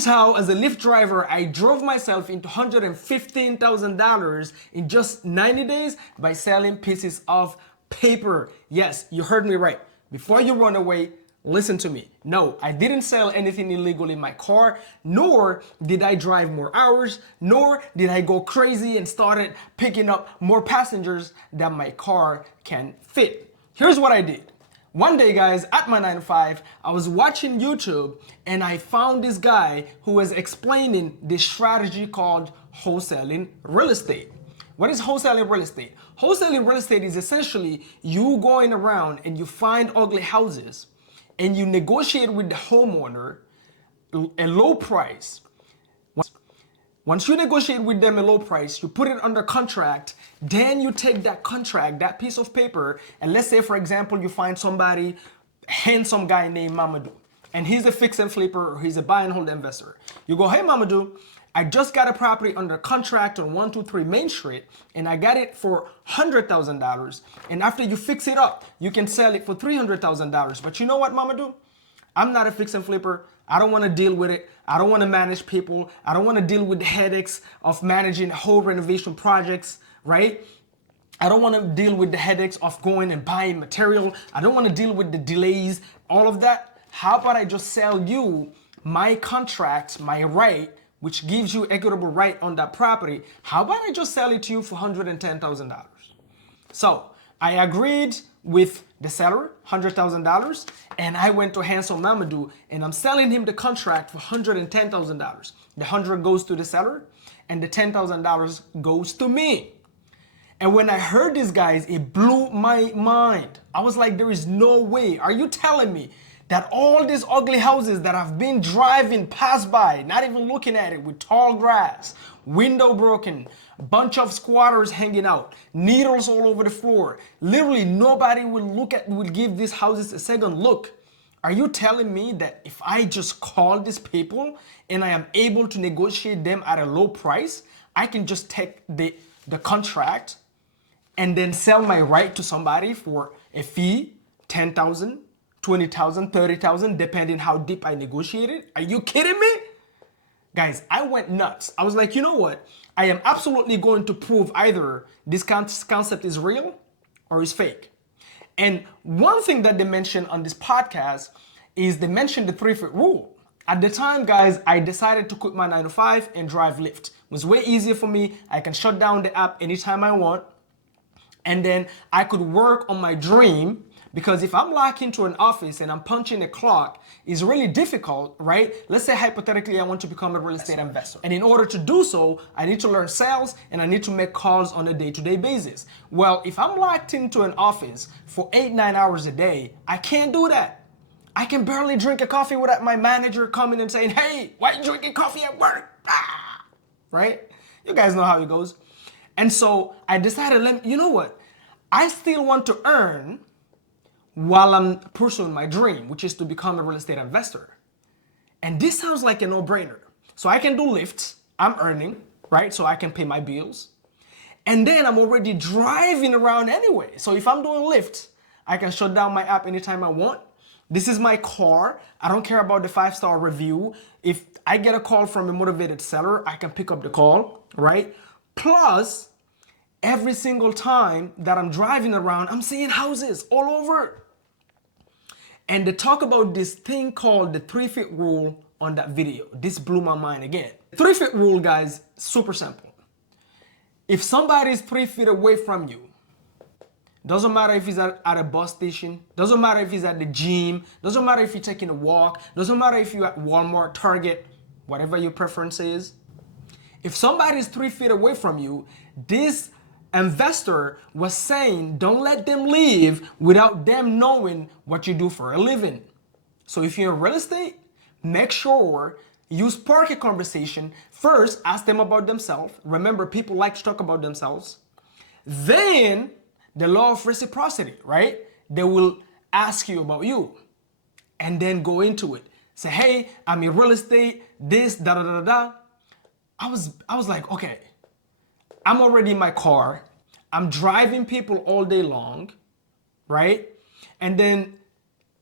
Here's how, as a Lyft driver, I drove myself into $115,000 in just 90 days by selling pieces of paper. Yes, you heard me right. Before you run away, listen to me. No, I didn't sell anything illegal in my car, nor did I drive more hours, nor did I go crazy and started picking up more passengers than my car can fit. Here's what I did. One day, guys, at my 9 to 5, I was watching YouTube and I found this guy who was explaining this strategy called wholesaling real estate. What is wholesaling real estate? Wholesaling real estate is essentially you going around and you find ugly houses and you negotiate with the homeowner a low price. Once you negotiate with them a low price, you put it under contract, then you take that contract, that piece of paper, and let's say, for example, you find somebody, handsome guy named Mamadou, and he's a fix and flipper, or he's a buy and hold investor. You go, hey Mamadou, I just got a property under contract on 123 Main Street, and I got it for $100,000, and after you fix it up, you can sell it for $300,000. But you know what, Mamadou? I'm not a fix and flipper. I don't want to deal with it. I don't want to manage people. I don't want to deal with the headaches of managing whole renovation projects, right? I don't want to deal with the headaches of going and buying material. I don't want to deal with the delays, all of that. How about I just sell you my contract, my right, which gives you equitable right on that property? How about I just sell it to you for $110,000? So I agreed with the seller, $100,000, and I went to Handsome Mamadou and I'm selling him the contract for $110,000. The 100 goes to the seller and the $10,000 goes to me. And when I heard this, guys, it blew my mind. I was like, there is no way. Are you telling me that all these ugly houses that I've been driving past by, not even looking at it, with tall grass, window broken, bunch of squatters hanging out, needles all over the floor, literally nobody will give these houses a second look? Are you telling me that if I just call these people and I am able to negotiate them at a low price, I can just take the contract and then sell my right to somebody for a fee, $10,000, $20,000, $30,000, depending how deep I negotiated? Are you kidding me? Guys, I went nuts. I was like, you know what? I am absolutely going to prove either this concept is real or is fake. And one thing that they mentioned on this podcast is they mentioned the 3-foot rule. At the time, guys, I decided to quit my 9 to 5 and drive Lyft. It was way easier for me. I can shut down the app anytime I want. And then I could work on my dream, because if I'm locked into an office and I'm punching a clock, it's really difficult, right? Let's say hypothetically I want to become a real estate investor. And in order to do so, I need to learn sales and I need to make calls on a day-to-day basis. Well, if I'm locked into an office for 8-9 hours a day, I can't do that. I can barely drink a coffee without my manager coming and saying, hey, why are you drinking coffee at work? Ah! Right? You guys know how it goes. And so I decided, you know what? I still want to earn while I'm pursuing my dream, which is to become a real estate investor. And this sounds like a no-brainer. So I can do Lyft, I'm earning, right? So I can pay my bills. And then I'm already driving around anyway. So if I'm doing Lyft, I can shut down my app anytime I want. This is my car. I don't care about the 5-star review. If I get a call from a motivated seller, I can pick up the call, right? Plus, every single time that I'm driving around, I'm seeing houses all over. And they talk about this thing called the 3-foot rule on that video. This blew my mind again. The 3-foot rule, guys, super simple. If somebody is 3 feet away from you, doesn't matter if he's at a bus station, doesn't matter if he's at the gym, doesn't matter if you're taking a walk, doesn't matter if you're at Walmart, Target, whatever your preference is. If somebody is 3 feet away from you, this investor was saying, don't let them leave without them knowing what you do for a living. So if you're in real estate, make sure you spark a conversation. First, ask them about themselves. Remember, people like to talk about themselves. Then, the law of reciprocity, right? They will ask you about you and then go into it. Say, hey, I'm in real estate, this, da da da da. I was like, okay, I'm already in my car. I'm driving people all day long, right? And then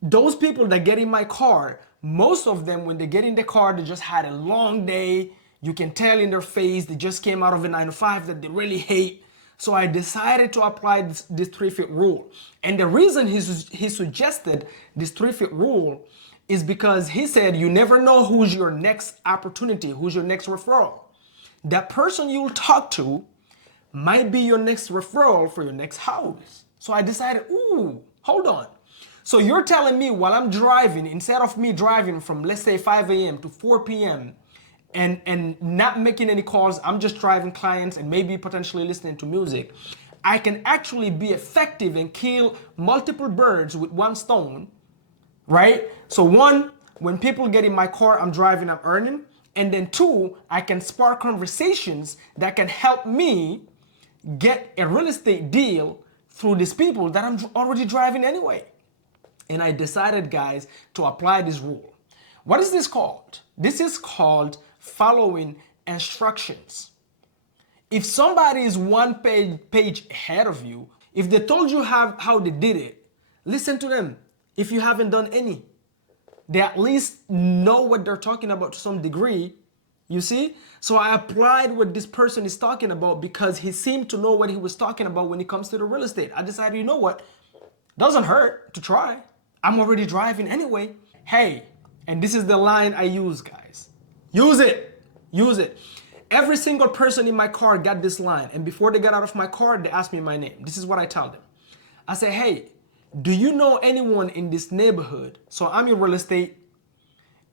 those people that get in my car most of them, when they get in the car, they just had a long day. You can tell in their face they just came out of a 9 to 5 that they really hate. So I decided to apply this 3-feet rule. And the reason he suggested this 3-feet rule is because he said you never know who's your next opportunity, who's your next referral. That person you'll talk to might be your next referral for your next house. So I decided, ooh, hold on. So you're telling me while I'm driving, instead of me driving from, let's say, 5 a.m. to 4 p.m. and not making any calls, I'm just driving clients and maybe potentially listening to music, I can actually be effective and kill multiple birds with one stone, right? So one, when people get in my car, I'm driving, I'm earning. And then two, I can spark conversations that can help me get a real estate deal through these people that I'm already driving anyway. And I decided, guys, to apply this rule. What is this called? This is called following instructions. If somebody is one page ahead of you, if they told you how they did it, listen to them. If you haven't done any, they at least know what they're talking about to some degree. You see? So I applied what this person is talking about because he seemed to know what he was talking about when it comes to the real estate. I decided, you know what? Doesn't hurt to try. I'm already driving anyway. Hey, and this is the line I use, guys. Use it. Use it. Every single person in my car got this line. And before they got out of my car, they asked me my name. This is what I tell them. I say, hey, do you know anyone in this neighborhood? So I'm in real estate.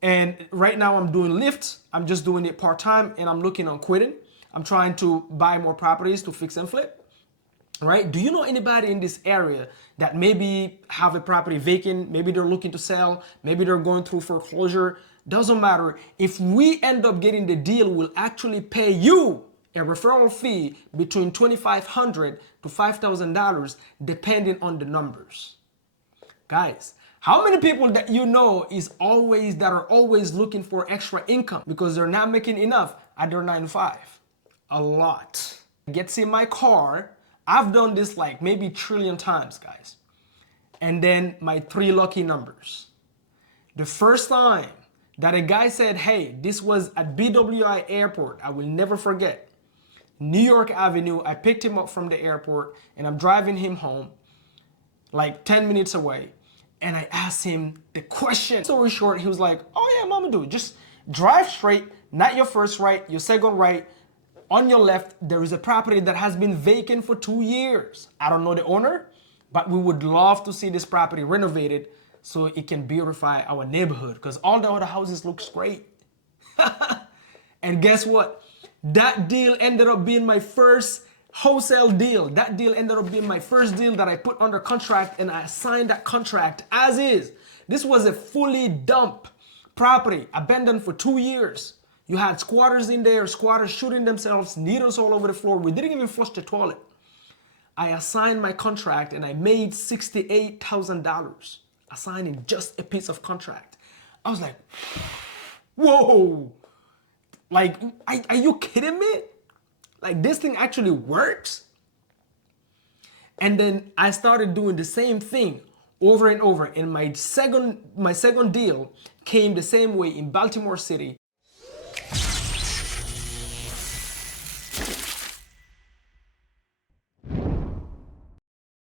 And right now I'm doing lyft. I'm just doing it part-time and I'm looking on quitting. I'm trying to buy more properties to fix and flip. Right? Do you know anybody in this area that maybe have a property vacant? Maybe they're looking to sell. Maybe they're going through foreclosure. Doesn't matter. If we end up getting the deal, we'll actually pay you a referral fee between $2,500 to $5,000 depending on the numbers. Guys, how many people that you know that are always looking for extra income because they're not making enough at their 9 to 5? A lot. Gets in my car. I've done this like maybe trillion times, guys. And then my 3 lucky numbers. The first time that a guy said, hey, this was at BWI airport, I will never forget. New York Avenue, I picked him up from the airport and I'm driving him home like 10 minutes away. And I asked him the question. Story short, he was like, oh yeah, mama, dude, just drive straight, not your first right, your second right. On your left, there is a property that has been vacant for 2 years. I don't know the owner, but we would love to see this property renovated so it can beautify our neighborhood because all the other houses looks great. And guess what? That deal ended up being my first wholesale deal. That deal ended up being my first deal that I put under contract and I signed that contract as is. This was a fully dumped property, abandoned for 2 years. You had squatters in there, squatters shooting themselves, needles all over the floor. We didn't even flush the toilet. I assigned my contract and I made $68,000 assigning just a piece of contract. I was like, whoa, like, are you kidding me? Like this thing actually works? And then I started doing the same thing over and over. And my second deal came the same way in Baltimore City.